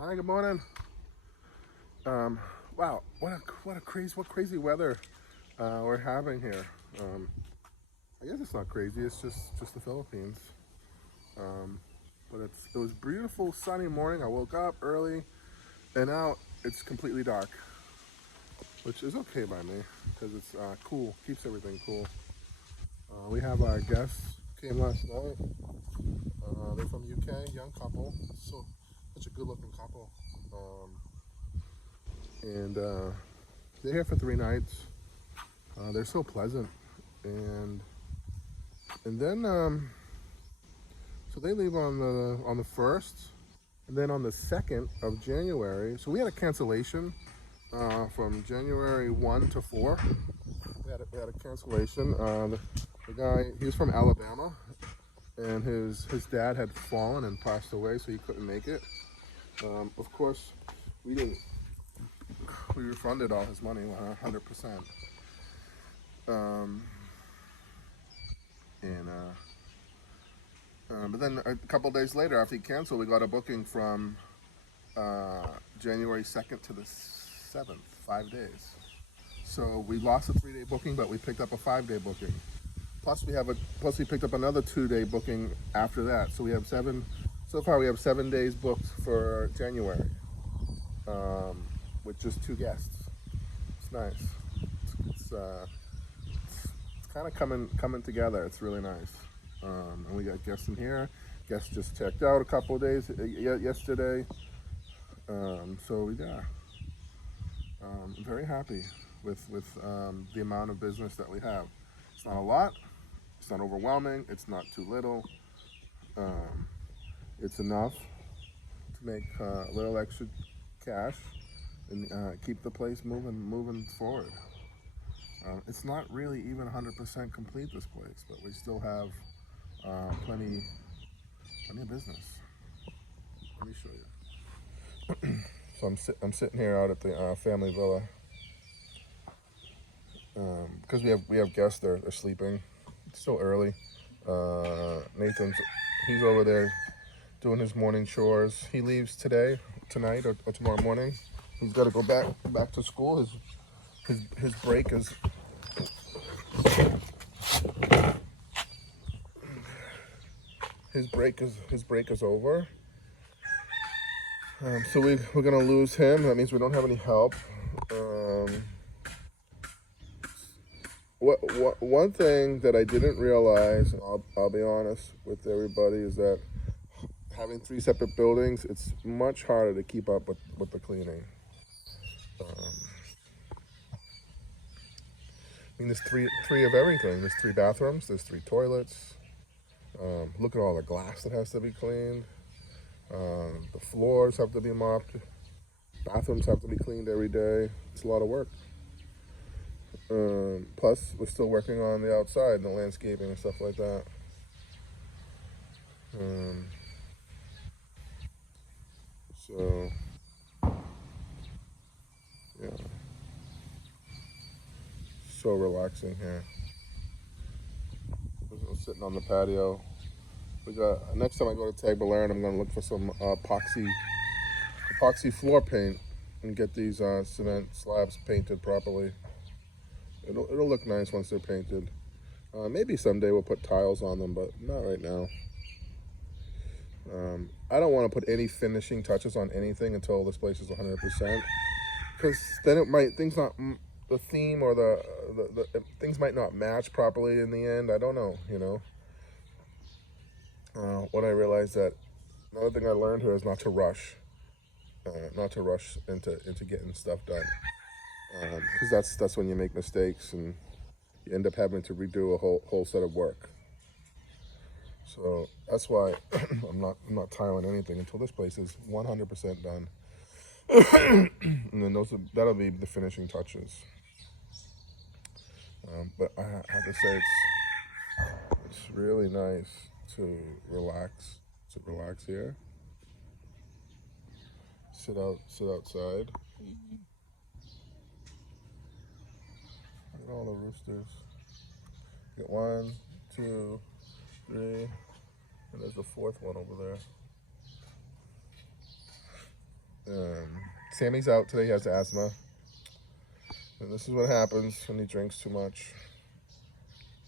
Hi, good morning. Wow, what crazy weather we're having here. Um, I guess it's not crazy. It's just the Philippines. Um, but it was beautiful sunny morning. I woke up early, and now it's completely dark, which is okay by me because it's cool. Keeps everything cool. We have our guests came last night. They're from UK, young couple. So such a good-looking couple. And they're here for 3 nights. They're so pleasant, and then so they leave on the first, and then on the 2nd of January. So we had a cancellation from January 1 to 4. We had a cancellation. The guy, he was from Alabama, and his dad had fallen and passed away, so he couldn't make it. Of course, we didn't. We refunded all his money, 100%. Um, and but then a couple days later, after he canceled, we got a booking from uh, January 2nd to the 7th, 5 days. So we lost a 3-day booking, but we picked up a 5-day booking. Plus we picked up another 2-day booking after that. So we have seven. So far, we have 7 days booked for January, with just 2 guests. It's nice. It's kind of coming together. It's really nice. And we got guests in here. Guests just checked out a couple of days yesterday. So yeah, I'm very happy with the amount of business that we have. It's not a lot. It's not overwhelming. It's not too little. Um, it's enough to make a little extra cash and keep the place moving forward. It's not really even 100% complete, this place, but we still have plenty of business. Let me show you. So I'm sitting here out at the family villa because we have guests. They're sleeping. It's still early. He's over there doing his morning chores. He leaves tonight, or tomorrow morning. He's got to go back to school. His break is his break is over. So we're gonna lose him. That means we don't have any help. One thing that I didn't realize, and I'll be honest with everybody, is that having 3 separate buildings, it's much harder to keep up with the cleaning. I mean, there's three of everything. There's 3 bathrooms. There's 3 toilets. Look at all the glass that has to be cleaned. The floors have to be mopped. Bathrooms have to be cleaned every day. It's a lot of work. Plus, we're still working on the outside, the landscaping and stuff like that. So, yeah, so relaxing here. We're sitting on the patio. We got next time I go to Tagbilaran, I'm gonna look for some epoxy floor paint and get these cement slabs painted properly. It'll look nice once they're painted. Maybe someday we'll put tiles on them, but not right now. I don't want to put any finishing touches on anything until this place is 100%, because then the theme or the things might not match properly in the end. I don't know, What I realized that another thing I learned here is not to rush into getting stuff done, because that's when you make mistakes and you end up having to redo a whole set of work. So that's why I'm not tiling anything until this place is 100% done, and then that'll be the finishing touches. But I have to say it's really nice to relax here. Sit outside. Look at all the roosters. Get 1, 2, 3, and there's the 4th one over there. Sammy's out today. He has asthma. And this is what happens when he drinks too much.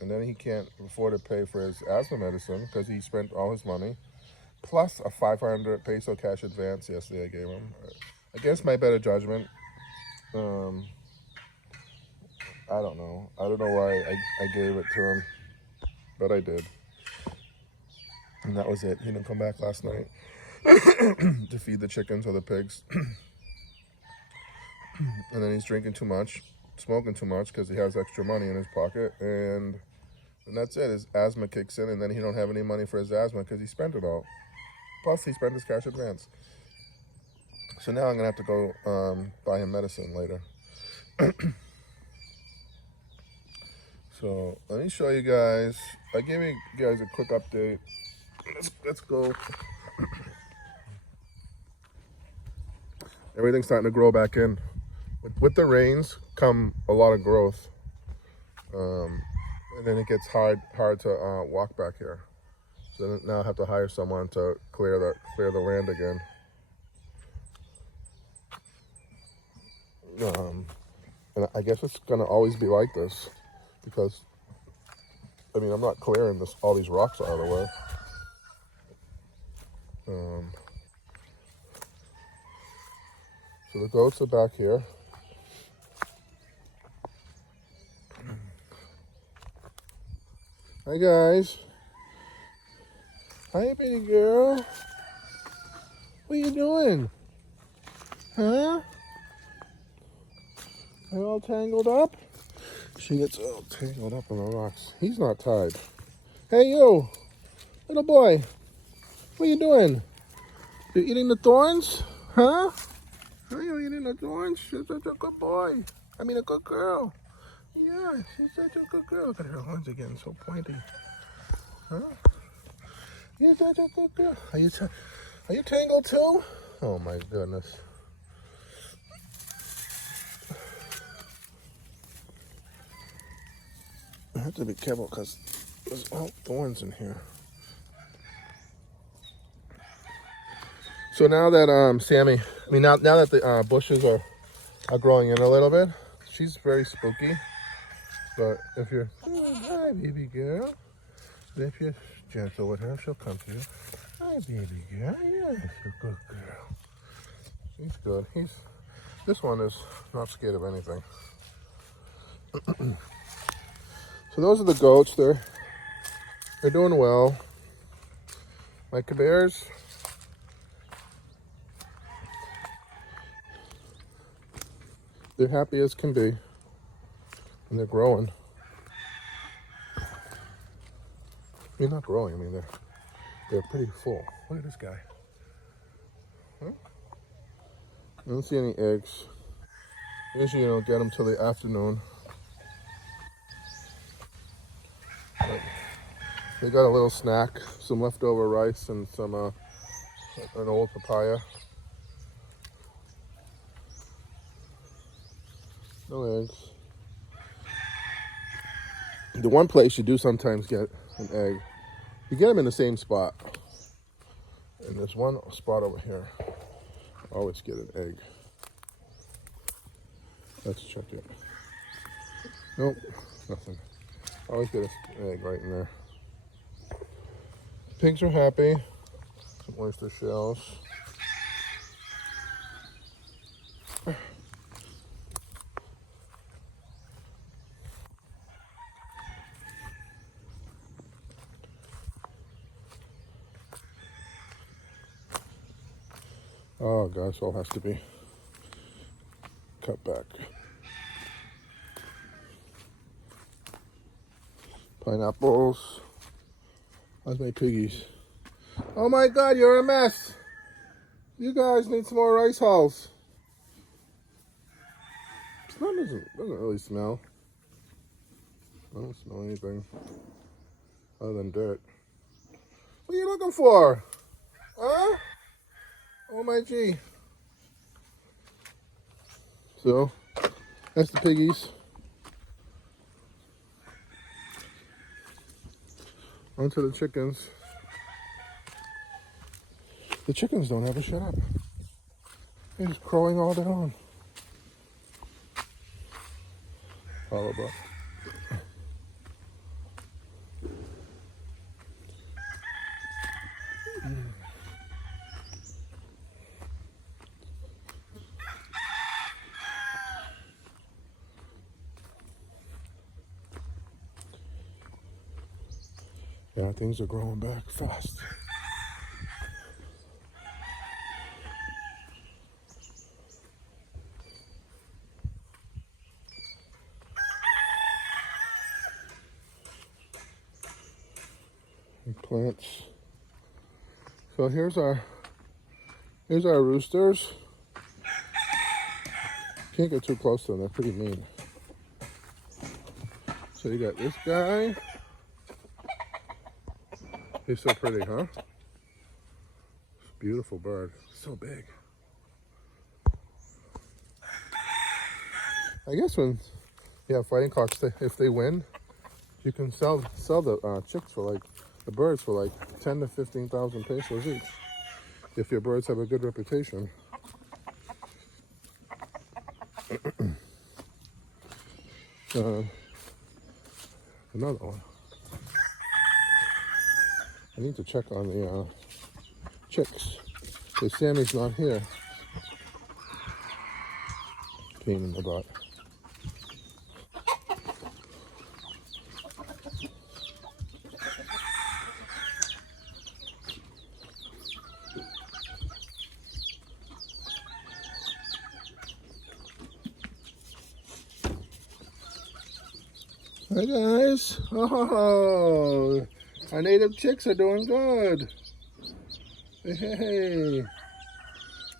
And then he can't afford to pay for his asthma medicine because he spent all his money. Plus a 500 peso cash advance yesterday I gave him. Against my better judgment. I don't know. I don't know why I gave it to him. But I did. And that was it. He didn't come back last night to feed the chickens or the pigs. And then he's drinking too much, smoking too much because he has extra money in his pocket. And that's it. His asthma kicks in, and then he don't have any money for his asthma because he spent it all. Plus, he spent his cash advance. So now I'm going to have to go buy him medicine later. So let me show you guys. I gave you guys a quick update. Let's go. Everything's starting to grow back in. With the rains come a lot of growth. And then it gets hard to walk back here. So now I have to hire someone to clear the land again. And I guess it's gonna always be like this because I mean I'm not clearing all these rocks out of the way. So the goats are back here. Hi guys. Hi baby girl. What are you doing? Huh? Are you all tangled up? She gets all tangled up in the rocks. He's not tied. Hey you, little boy. What are you doing? You eating the thorns? Huh? Are you eating the thorns? You're such a good boy. I mean a good girl. Yeah, she's such a good girl. Look at her horns again, so pointy. Huh? You're such a good girl. Are you tangled too? Oh my goodness. I have to be careful because there's all thorns in here. So now that Sammy, now that the bushes are growing in a little bit, she's very spooky. But if you're, hi baby girl. If you're gentle with her, she'll come to you. Hi baby girl, yeah, she's a good girl. He's good. This one is not scared of anything. So those are the goats. They're doing well. My bears, they're happy as can be, and they're growing. I mean, not growing. I mean, they're pretty full. Look at this guy. Huh? I don't see any eggs. Usually, you don't get them till the afternoon. But they got a little snack, some leftover rice and an old papaya. No eggs. The one place you do sometimes get an egg, you get them in the same spot. And there's one spot over here. Always get an egg. Let's check it. Nope, nothing. Always get an egg right in there. Pigs are happy. Some oyster shells. Oh gosh, all has to be cut back. Pineapples. How's my piggies? Oh my God, you're a mess. You guys need some more rice hulls. Smell doesn't really smell. I don't smell anything other than dirt. What are you looking for? Huh? Oh my gee. So, that's the piggies. On to the chickens. The chickens don't ever shut up. He's crowing all day long. Follow up. Yeah, things are growing back fast. And plants. So here's our roosters. Can't get too close to them, they're pretty mean. So you got this guy. He's so pretty, huh? Beautiful bird. So big. I guess when you have fighting cocks, if they win, you can sell the chicks for like the birds for like 10 to 15,000 pesos each. If your birds have a good reputation. Another one. I need to check on the chicks. Because Sammy's not here. Pain in the butt. Hi guys. Oh, our native chicks are doing good. Hey.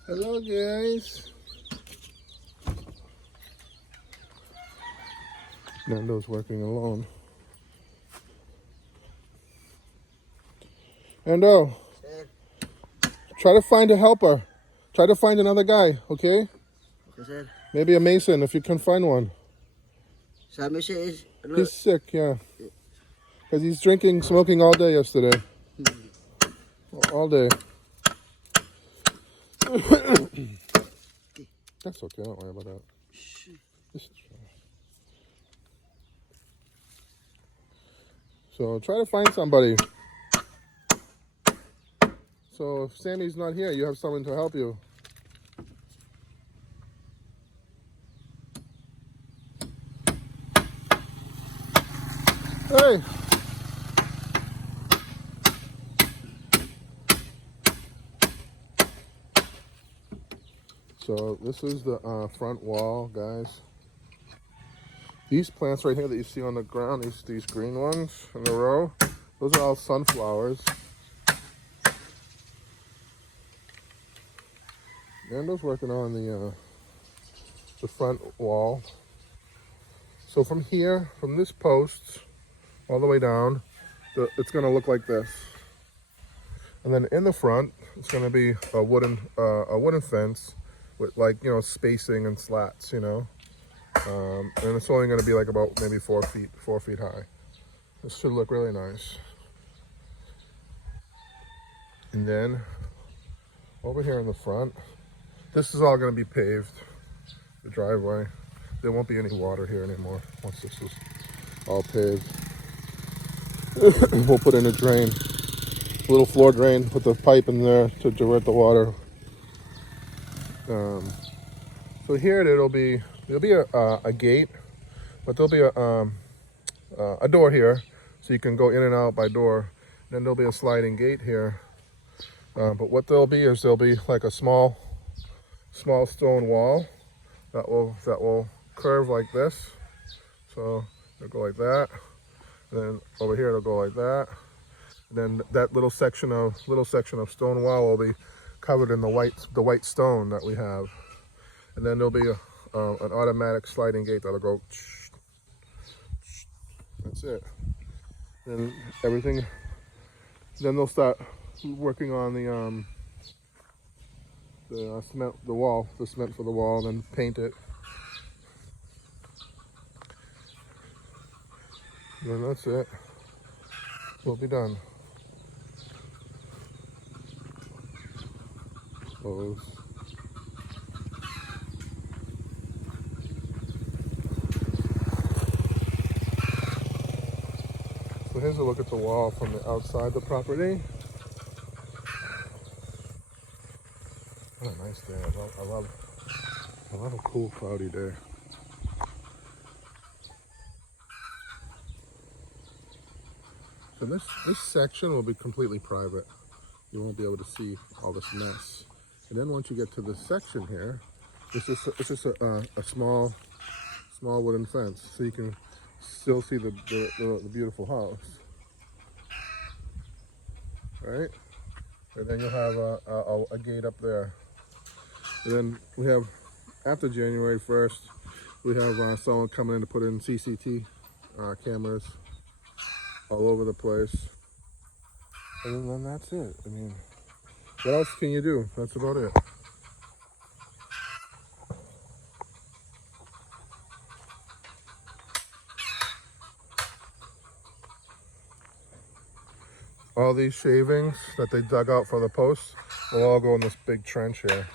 Hello guys. Nando's working alone. Nando, try to find a helper. Try to find another guy, okay? Okay, sir. Maybe a mason if you can find one. Sabi siya is, He's sick, yeah. Because he's smoking all day yesterday. All day. That's okay, don't worry about that. So try to find somebody. So if Sammy's not here, you have someone to help you. Hey! So this is the front wall, guys. These plants right here that you see on the ground, these green ones in a row, those are all sunflowers. Nando's working on the front wall. So from here, from this post, all the way down, it's gonna look like this. And then in the front, it's gonna be a wooden fence with, like, you know, spacing and slats, you know. And it's only gonna be like about maybe 4 feet high. This should look really nice. And then over here in the front, this is all gonna be paved, the driveway. There won't be any water here anymore once this is all paved. We'll put in a drain, a little floor drain, put the pipe in there to divert the water. So here there'll be a gate, but there'll be a door here, so you can go in and out by door. Then there'll be a sliding gate here. But what there'll be like a small stone wall that will curve like this. So it'll go like that. And then over here it'll go like that. And then that little section of stone wall will be covered in the white stone that we have. And then there'll be an automatic sliding gate that'll go. That's it. And everything. Then they'll start working on the cement for the wall, and then paint it. And then that's it. We'll be done. Close. here's a look at the wall from the outside the property. What a nice day. I love a cool cloudy day. So this section will be completely private. You won't be able to see all this mess. And then once you get to this section here, it's just a small wooden fence, so you can still see the beautiful house. Right? And then you'll have a gate up there. And then we have, after January 1st, we have someone coming in to put in CCTV cameras all over the place. And then that's it. I mean, what else can you do? That's about it. All these shavings that they dug out for the posts will all go in this big trench here.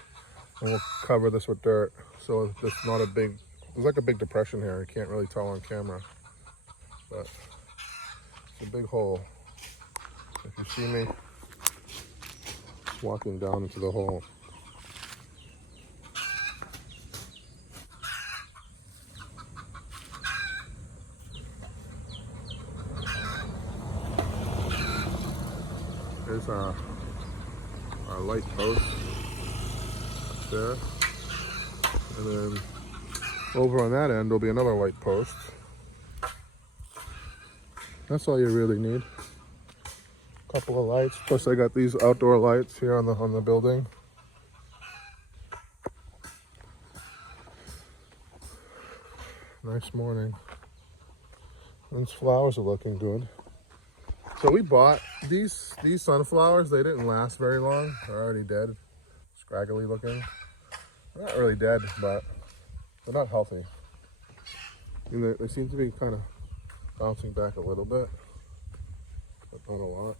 And we'll cover this with dirt. So it's not a big, there's like a big depression here. You can't really tell on camera. But it's a big hole. If you see me walking down into the hole. There's our light post up there. And then over on that end there'll be another light post. That's all you really need. A couple of lights. Plus I got these outdoor lights here on the building. Nice morning. These flowers are looking good. So we bought these sunflowers. They didn't last very long. They're already dead, scraggly looking. They're not really dead, but they're not healthy. I mean, they seem to be kind of bouncing back a little bit, but not a lot.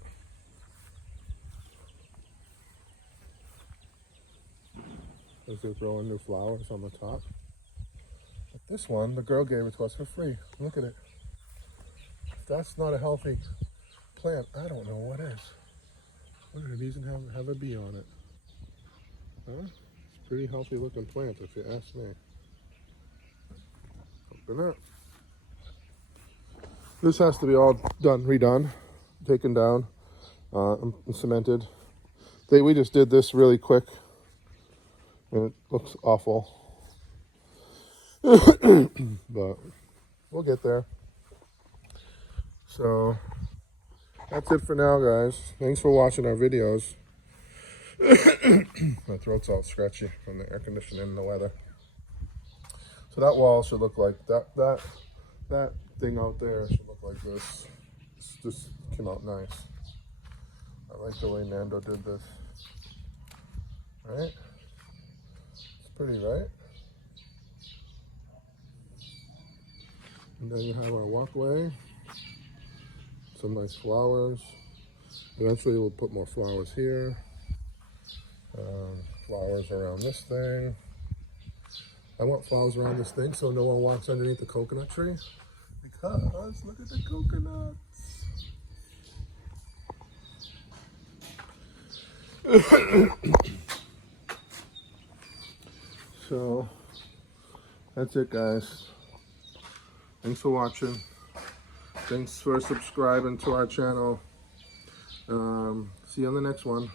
As they're growing new flowers on the top. But this one, the girl gave it to us for free. Look at it. If that's not a healthy plant, I don't know what is. Look at it, even have a bee on it. Huh? It's a pretty healthy looking plant if you ask me. Open up. This has to be all redone, taken down, and cemented. We just did this really quick, and it looks awful. But we'll get there. So that's it for now, guys. Thanks for watching our videos. My throat's all scratchy from the air conditioning and the weather. So that wall should look like that thing out there should look like this. This came out nice. I like the way Nando did this. Right? It's pretty, right? And then you have our walkway. Some nice flowers. Eventually we'll put more flowers here. Flowers around this thing. I want flowers around this thing so no one walks underneath the coconut tree. Because look at the coconuts. So that's it, guys. Thanks for watching. Thanks for subscribing to our channel. See you on the next one.